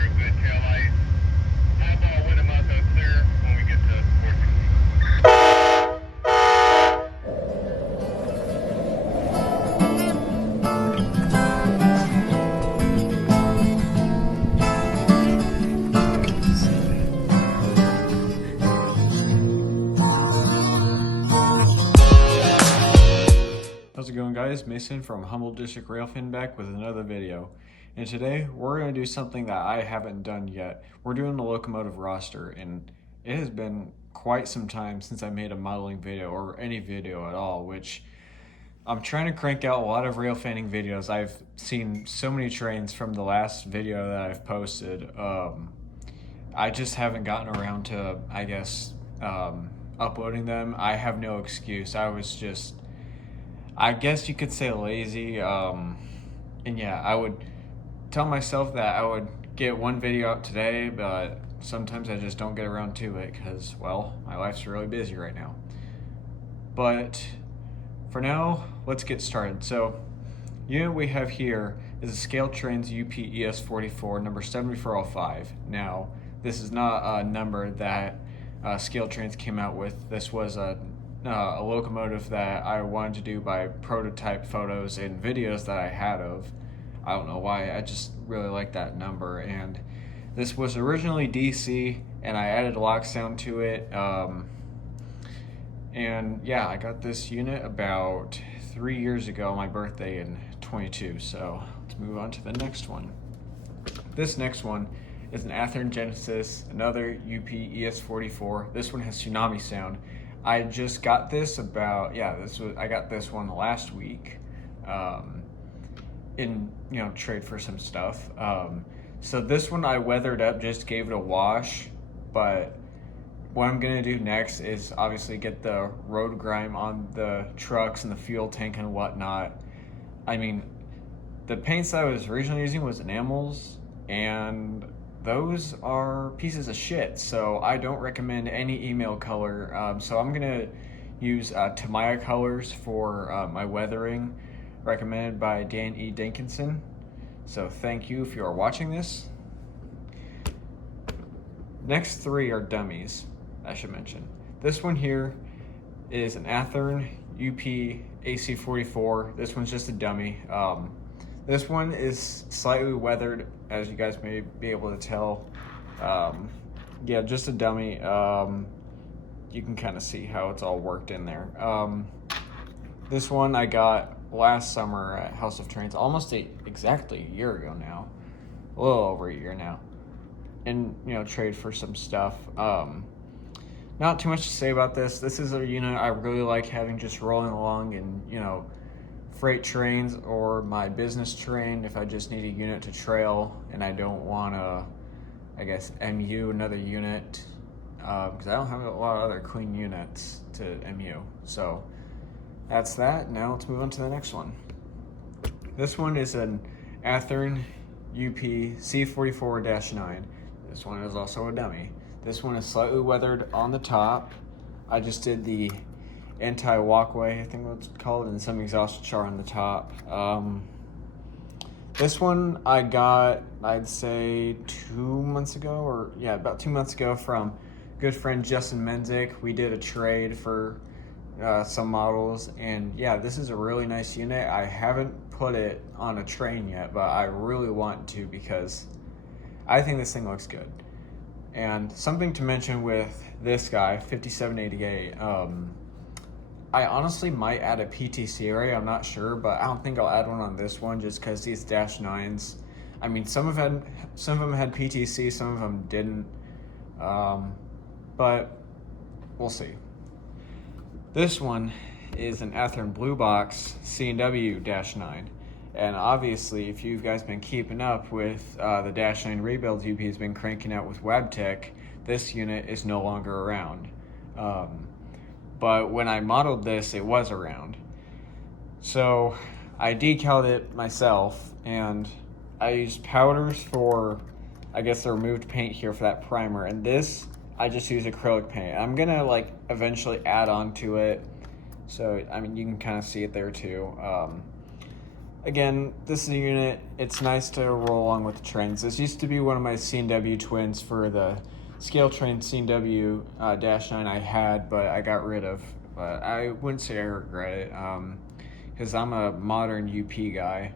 rear good tail light. Eyeball Winnemucca clear when we get to 460. How's it going, guys? Mason from Humble District Railfin back with another video. And today we're going to do something that I haven't done yet. We're doing the locomotive roster, and it has been quite some time since I made a modeling video or any video at all, which I'm trying to crank out a lot of rail fanning videos. I've seen so many trains from the last video that I've posted. I just haven't gotten around to, uploading them. I have no excuse. I guess you could say lazy, and yeah, I would tell myself that I would get one video out today, but sometimes I just don't get around to it because, well, my life's really busy right now. But for now, let's get started. So, unit we have here is a Scale Trains ES44, number 7405. Now, this is not a number that Scale Trains came out with. This was a locomotive that I wanted to do by prototype photos and videos that I had of. I don't know why, I just really like that number. And this was originally DC, and I added a lock sound to it. And yeah, I got this unit about 3 years ago, my birthday in 22. So let's move on to the next one. This next one is an Athearn Genesis, another ES44. This one has tsunami sound. I just got this I got this one last week, in trade for some stuff. So this one I weathered up, just gave it a wash, but what I'm gonna do next is obviously get the road grime on the trucks and the fuel tank and whatnot. I mean, the paints that I was originally using was enamels, and those are pieces of shit, so I don't recommend any email color. So I'm gonna use Tamiya colors for my weathering, recommended by Dan E. Dinkinson. So thank you if you are watching this. Next three are dummies, I should mention. This one here is an Athearn AC44. This one's just a dummy. This one is slightly weathered, as you guys may be able to tell. Yeah, just a dummy. You can kind of see how it's all worked in there. This one I got last summer at House of Trains, almost exactly a year ago now. A little over a year now. And, trade for some stuff. Not too much to say about this. This is a unit I really like having just rolling along and, freight trains or my business train if I just need a unit to trail and I don't want to, MU another unit, because I don't have a lot of other clean units to MU. So that's that. Now let's move on to the next one. This one is an Athearn C44-9. This one is also a dummy. This one is slightly weathered on the top. I just did the anti-walkway, I think what it's called, and some exhaust char on the top. This one I got, I'd say 2 months ago, about 2 months ago, from good friend Justin Menzik. We did a trade for some models, and yeah, this is a really nice unit. I haven't put it on a train yet, but I really want to because I think this thing looks good. And something to mention with this guy, 5788, I honestly might add a PTC array, I'm not sure, but I don't think I'll add one on this one just because these -9s, I mean, some of them had PTC, some of them didn't, but we'll see. This one is an Athearn Blue Box C&W-9, and obviously if you guys been keeping up with the -9 rebuilds UP has been cranking out with Wabtec, this unit is no longer around. But when I modeled this, it was around. So I decaled it myself, and I used powders for, the removed paint here for that primer. And this, I just use acrylic paint. I'm gonna eventually add on to it. So, I mean, you can kind of see it there too. again, this is a unit, it's nice to roll along with the trains. This used to be one of my C&W twins for the scale train C&W -9 I had, but I got rid of. But I wouldn't say I regret it, because I'm a modern UP guy.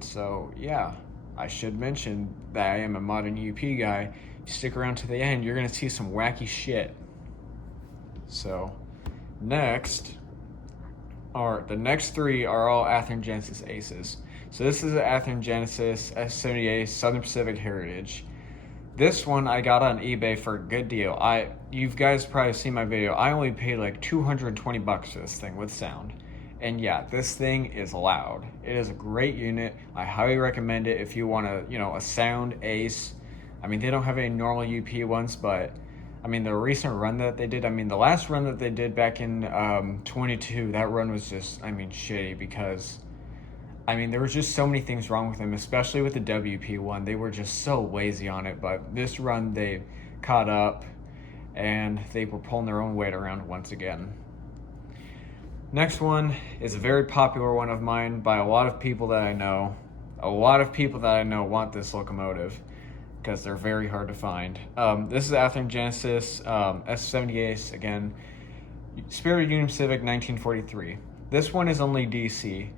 So yeah, I should mention that I am a modern UP guy. If you stick around to the end, you're going to see some wacky shit. So next, the next three are all Athearn Genesis Aces. So this is an Athearn Genesis S78 Southern Pacific Heritage. This one I got on eBay for a good deal. You guys probably seen my video. I only paid like $220 for this thing with sound. And yeah, this thing is loud. It is a great unit. I highly recommend it if you want a sound ace. I mean, they don't have any normal UP ones, but I mean, the recent run that they did, the last run that they did back in 22, that run was just, shitty because, there was just so many things wrong with them, especially with the WP one. They were just so lazy on it, but this run they caught up and they were pulling their own weight around once again. Next one is a very popular one of mine by a lot of people that I know. A lot of people that I know want this locomotive because they're very hard to find. This is Athearn Genesis S78 again, Spirit Union Pacific 1943. This one is only DC.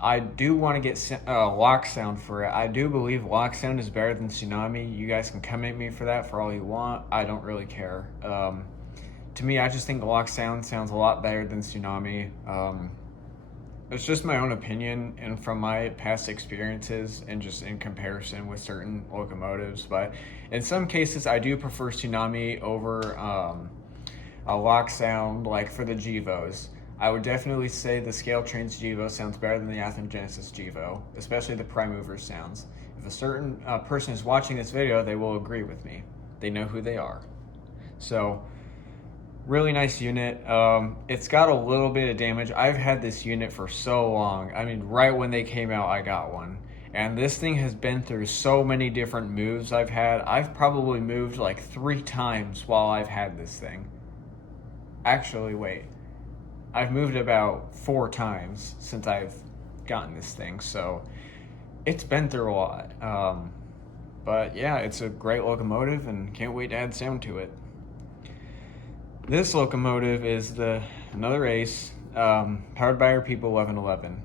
I do want to get lock sound for it. I do believe lock sound is better than Tsunami. You guys can come at me for that for all you want. I don't really care. To me, I just think lock sounds a lot better than Tsunami. It's just my own opinion and from my past experiences and just in comparison with certain locomotives. But in some cases, I do prefer Tsunami over a lock sound, like for the Gevos. I would definitely say the Scale Trains Gevo sounds better than the Athearn Genesis Gevo, especially the prime mover sounds. If a certain person is watching this video, they will agree with me. They know who they are. So, really nice unit. It's got a little bit of damage. I've had this unit for so long. Right when they came out, I got one. And this thing has been through so many different moves I've had. I've probably moved like 3 times while I've had this thing. Actually, wait. I've moved about 4 times since I've gotten this thing. So, it's been through a lot. But yeah, it's a great locomotive and can't wait to add sound to it. This locomotive is another ace, powered by our people 1111.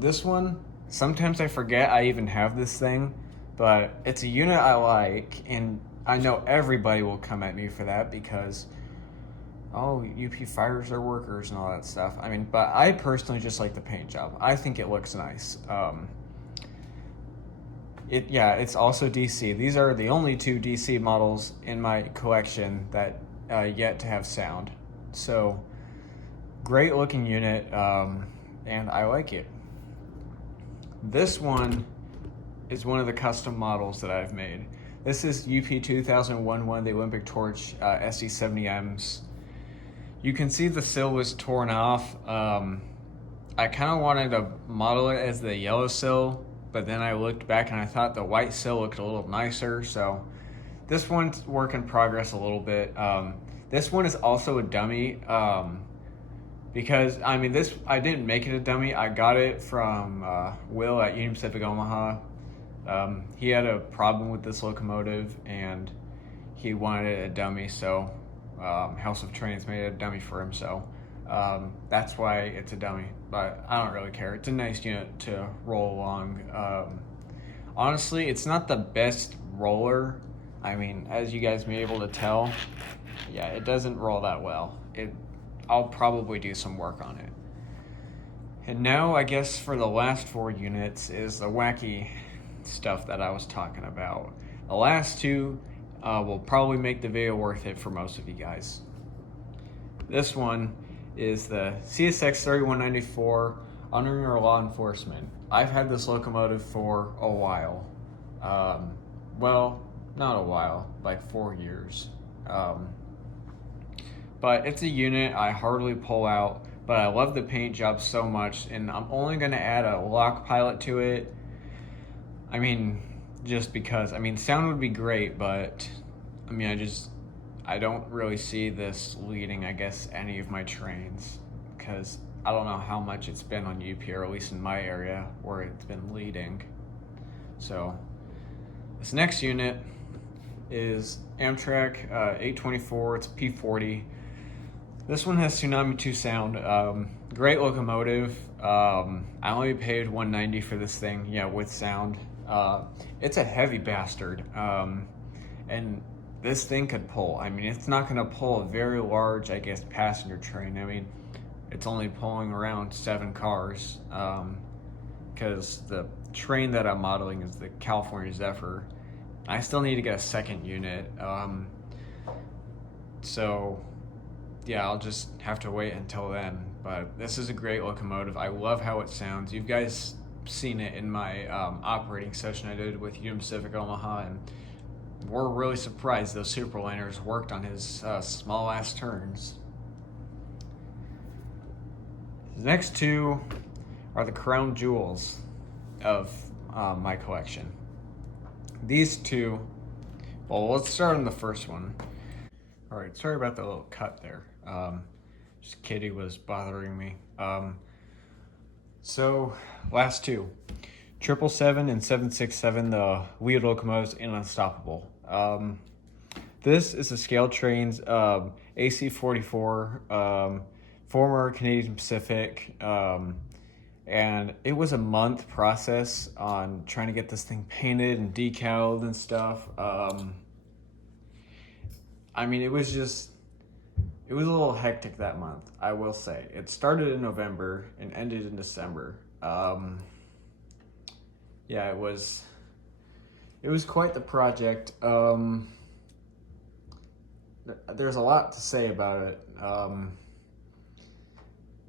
This one, sometimes I forget I even have this thing, but it's a unit I like, and I know everybody will come at me for that because, UP fires their workers and all that stuff. But I personally just like the paint job. I think it looks nice. It's also DC. These are the only 2 DC models in my collection that yet to have sound. So great looking unit, and I like it. This one is one of the custom models that I've made. This is UP 2001, the Olympic Torch SE70Ms. You can see the sill was torn off. I kind of wanted to model it as the yellow sill, but then I looked back and I thought the white sill looked a little nicer, so this one's work in progress a little bit. This one is also a dummy because, I didn't make it a dummy. I got it from Will at Union Pacific Omaha. He had a problem with this locomotive and he wanted it a dummy, so House of Trains made it a dummy for him, so that's why it's a dummy, but I don't really care. It's a nice unit to roll along. Honestly, it's not the best roller. As you guys may be able to tell, yeah, it doesn't roll that well. I'll probably do some work on it. And now, I guess for the last 4 units is the wacky stuff that I was talking about. The last 2 will probably make the video worth it for most of you guys. This one is the CSX 3194 Honoring Our Law Enforcement. I've had this locomotive for a while. Well, not a while, like 4 years. But it's a unit I hardly pull out, but I love the paint job so much, and I'm only going to add a lock pilot to it. Just because. Sound would be great, but I don't really see this leading, I guess, any of my trains, because I don't know how much it's been on UP, or at least in my area where it's been leading. So this next unit is Amtrak 824. It's P40. This one has Tsunami 2 sound. Great locomotive. I only paid $190 for this thing, yeah, with sound. It's a heavy bastard. And this thing could pull. I mean, it's not going to pull a very large, I guess, passenger train. I mean, it's only pulling around 7 cars. Because the train that I'm modeling is the California Zephyr. I still need to get a second unit. So yeah, I'll just have to wait until then. But this is a great locomotive. I love how it sounds. You guys seen it in my operating session I did with Union Pacific Omaha, and we're really surprised those superliners worked on his small ass turns. The next two are the crown jewels of my collection. These two, well, let's start on the first one. All right, sorry about the little cut there. Just Kitty was bothering me. So last two, 777 and 767, the lead locomotives in Unstoppable. This is the Scale Trains AC44, former Canadian Pacific, and it was a month process on trying to get this thing painted and decaled and stuff. I mean, it was a little hectic that month, I will say. It started in November and ended in December. Yeah, it was quite the project. There's a lot to say about it.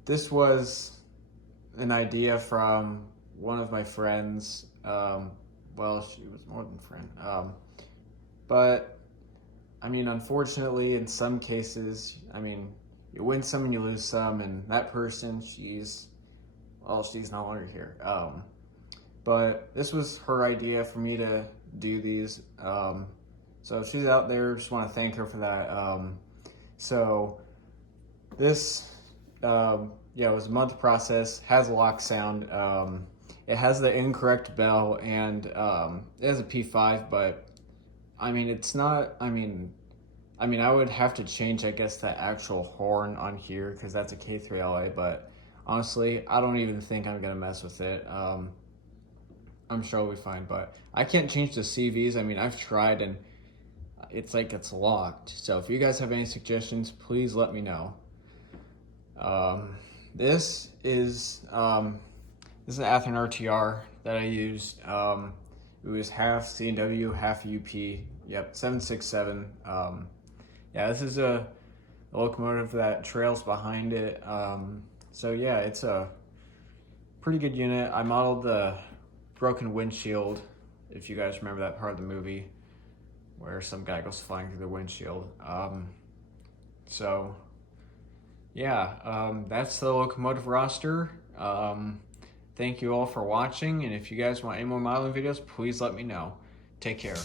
This was an idea from one of my friends. Well, she was more than a friend. But I mean, unfortunately, in some cases, I mean, you win some and you lose some, and that person, she's no longer here. But this was her idea for me to do these. So if she's out there, just want to thank her for that. So this, yeah, it was a month process, has a lock sound. It has the incorrect bell, and it has a P5, but I mean, it's not, I mean, I would have to change, I guess, the actual horn on here, because that's a K3LA, but honestly, I don't even think I'm going to mess with it. I'm sure it'll be fine, but I can't change the CVs. I mean, I've tried, and it's like it's locked. So if you guys have any suggestions, please let me know. This is an Athearn RTR that I used. It was half C&W, half UP. Yep, 767. Yeah, this is a locomotive that trails behind it. So yeah, it's a pretty good unit. I modeled the broken windshield, if you guys remember that part of the movie where some guy goes flying through the windshield. So yeah, that's the locomotive roster. Thank you all for watching, and if you guys want any more modeling videos, please let me know. Take care.